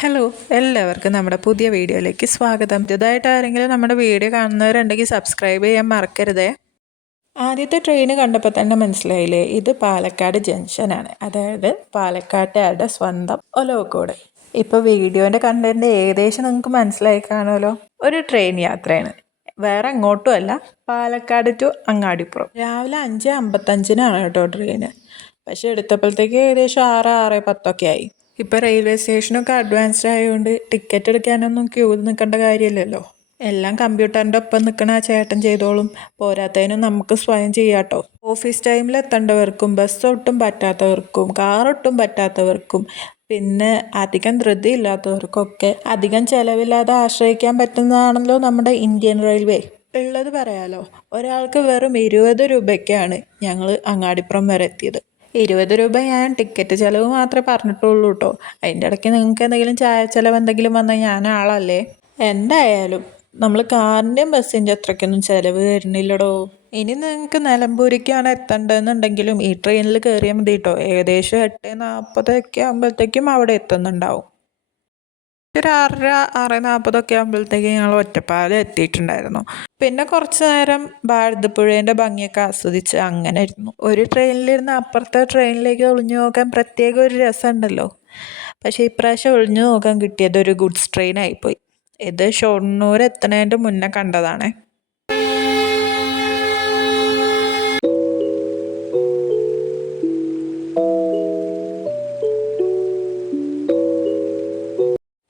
Hello എല്ലാവർക്കും നമ്മുടെ പുതിയ വീഡിയോയിലേക്ക് സ്വാഗതം. പുതുതായിട്ട് ആരെങ്കിലും നമ്മുടെ വീഡിയോ കാണുന്നവരുണ്ടെങ്കിൽ സബ്സ്ക്രൈബ് ചെയ്യാൻ മറക്കരുതേ. ആദ്യത്തെ ട്രെയിൻ കണ്ടപ്പോൾ തന്നെ മനസ്സിലായില്ലേ? ഇത് പാലക്കാട് ജംഗ്ഷനാണ് അതായത് പാലക്കാട്ടുകാരുടെ സ്വന്തം ഒലവക്കോട്. ഇപ്പോൾ വീഡിയോന്റെ കണ്ടന്റ് ഏകദേശം നിങ്ങൾക്ക് മനസ്സിലായി കാണുമല്ലോ. ഒരു ട്രെയിൻ യാത്രയാണ്. വേറെ അങ്ങോട്ടുമല്ല പാലക്കാട് ടു അങ്ങാടിപ്പുറം. രാവിലെ അഞ്ച് അമ്പത്തഞ്ചിനാണ് കേട്ടോ ട്രെയിന് പക്ഷേ എടുത്തപ്പോഴത്തേക്ക് ഏകദേശം ആറ് ആറ് പത്തൊക്കെ ആയി. ഇപ്പോൾ റെയിൽവേ സ്റ്റേഷനൊക്കെ അഡ്വാൻസ്ഡ് ആയതുകൊണ്ട് ടിക്കറ്റ് എടുക്കാനൊന്നും ക്യൂ നിൽക്കേണ്ട കാര്യമില്ലല്ലോ എല്ലാം കമ്പ്യൂട്ടറിന്റെ ഒപ്പം നിൽക്കണ ആ ചേട്ടൻ ചെയ്തോളും. പോരാത്തതിനും നമുക്ക് സ്വയം ചെയ്യാട്ടോ ഓഫീസ് ടൈമിൽ എത്തേണ്ടവർക്കും ബസ് ഒട്ടും പറ്റാത്തവർക്കും കാർ ഒട്ടും പറ്റാത്തവർക്കും പിന്നെ അധികം ധൃതി ഇല്ലാത്തവർക്കൊക്കെ അധികം ചിലവില്ലാതെ ആശ്രയിക്കാൻ പറ്റുന്നതാണല്ലോ നമ്മുടെ ഇന്ത്യൻ റെയിൽവേ ഉള്ളത് പറയാലോ ഒരാൾക്ക് വെറും ഇരുപത് രൂപയ്ക്കാണ് ഞങ്ങൾ അങ്ങാടിപ്പുറം വരെ എത്തിയത്. ഇരുപത് രൂപ ഞാൻ ടിക്കറ്റ് ചിലവ് മാത്രമേ പറഞ്ഞിട്ടുള്ളൂ കേട്ടോ അതിന്റെ ഇടയ്ക്ക് നിങ്ങൾക്ക് എന്തെങ്കിലും ചായ ചിലവ് എന്തെങ്കിലും വന്നാൽ ഞാൻ ആളല്ലേ? എന്തായാലും നമ്മൾ കാറിന്റെയും ബസ്സിന്റെ അത്രയ്ക്കൊന്നും ചിലവ് വരുന്നില്ലടോ. ഇനി നിങ്ങൾക്ക് നിലമ്പൂരിക്കാണ് എത്തേണ്ടതെന്നുണ്ടെങ്കിലും ഈ ട്രെയിനിൽ കയറിയാൽ മതി കേട്ടോ ഏകദേശം എട്ട് നാൽപ്പതൊക്കെ ആകുമ്പോഴത്തേക്കും അവിടെ എത്തുന്നുണ്ടാവും. ഒരു ആറര ആറ് നാൽപ്പതൊക്കെ ആകുമ്പോഴത്തേക്ക് ഞങ്ങൾ ഒറ്റപ്പാലം എത്തിയിട്ടുണ്ടായിരുന്നു. പിന്നെ കുറച്ച് നേരം ഭാരതപ്പുഴേന്റെ ഭംഗിയൊക്കെ ആസ്വദിച്ച് അങ്ങനെ ഇരുന്നു. ഒരു ട്രെയിനിലിരുന്ന് അപ്പുറത്തെ ട്രെയിനിലേക്ക് ഒളിഞ്ഞു നോക്കാൻ പ്രത്യേക ഒരു രസമുണ്ടല്ലോ. പക്ഷേ ഇപ്രാവശ്യം ഒളിഞ്ഞു നോക്കാൻ കിട്ടിയത് ഒരു ഗുഡ്സ് ട്രെയിൻ ആയിപ്പോയി ഇത് ഷൊർണൂർ എത്തുന്നതിന്റെ മുന്നേ കണ്ടതാണേ.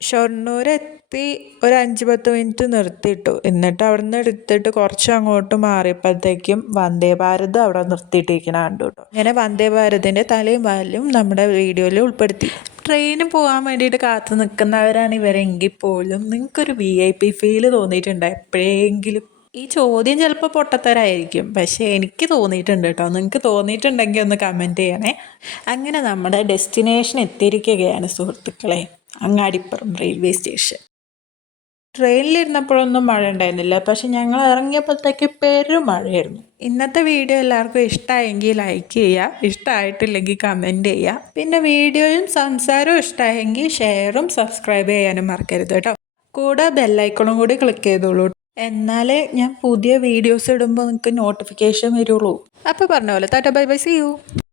ഷൊർണൂർ എത്തി ഒരു അഞ്ച് പത്ത് മിനിറ്റ് നിർത്തിയിട്ടു. എന്നിട്ട് അവിടെ നിന്ന് എടുത്തിട്ട് കുറച്ച് അങ്ങോട്ട് മാറിയപ്പോഴത്തേക്കും വന്ദേ ഭാരത് അവിടെ നിർത്തിയിട്ടിരിക്കണ കണ്ടു കേട്ടോ ഇങ്ങനെ വന്ദേ ഭാരതിന്റെ തലയും വാലും നമ്മുടെ വീഡിയോയിൽ ഉൾപ്പെടുത്തി. ട്രെയിന് പോകാൻ വേണ്ടിയിട്ട് കാത്തു നിൽക്കുന്നവരാണ് ഇവരെങ്കിൽ പോലും നിങ്ങൾക്കൊരു വി ഐ പി ഫീൽ തോന്നിയിട്ടുണ്ട് എപ്പോഴെങ്കിലും? ഈ ചോദ്യം ചിലപ്പോൾ പൊട്ടത്തരായിരിക്കും. പക്ഷേ എനിക്ക് തോന്നിയിട്ടുണ്ട് കേട്ടോ നിങ്ങൾക്ക് തോന്നിയിട്ടുണ്ടെങ്കിൽ ഒന്ന് കമന്റ് ചെയ്യണേ. അങ്ങനെ നമ്മുടെ ഡെസ്റ്റിനേഷൻ എത്തിയിരിക്കുകയാണ് സുഹൃത്തുക്കളെ. Angadipuram railway station. ട്രെയിനിലിരുന്നപ്പോഴൊന്നും മഴ ഉണ്ടായിരുന്നില്ല. പക്ഷെ ഞങ്ങൾ ഇറങ്ങിയപ്പോഴത്തേക്ക് പേരും മഴയായിരുന്നു. ഇന്നത്തെ വീഡിയോ എല്ലാവർക്കും ഇഷ്ടമായെങ്കിൽ ലൈക്ക് ചെയ്യുക ഇഷ്ടമായിട്ടില്ലെങ്കിൽ കമന്റ് ചെയ്യുക. പിന്നെ വീഡിയോയും സംസാരവും ഇഷ്ടമായെങ്കിൽ ഷെയറും സബ്സ്ക്രൈബ് ചെയ്യാനും മറക്കരുത് കേട്ടോ. കൂടെ ബെല്ലൈക്കണും കൂടി ക്ലിക്ക് ചെയ്തോളൂ. എന്നാലേ ഞാൻ പുതിയ വീഡിയോസ് ഇടുമ്പോൾ നിങ്ങൾക്ക് നോട്ടിഫിക്കേഷൻ വരുള്ളൂ. അപ്പോൾ പറഞ്ഞ പോലെ tata bye bye see you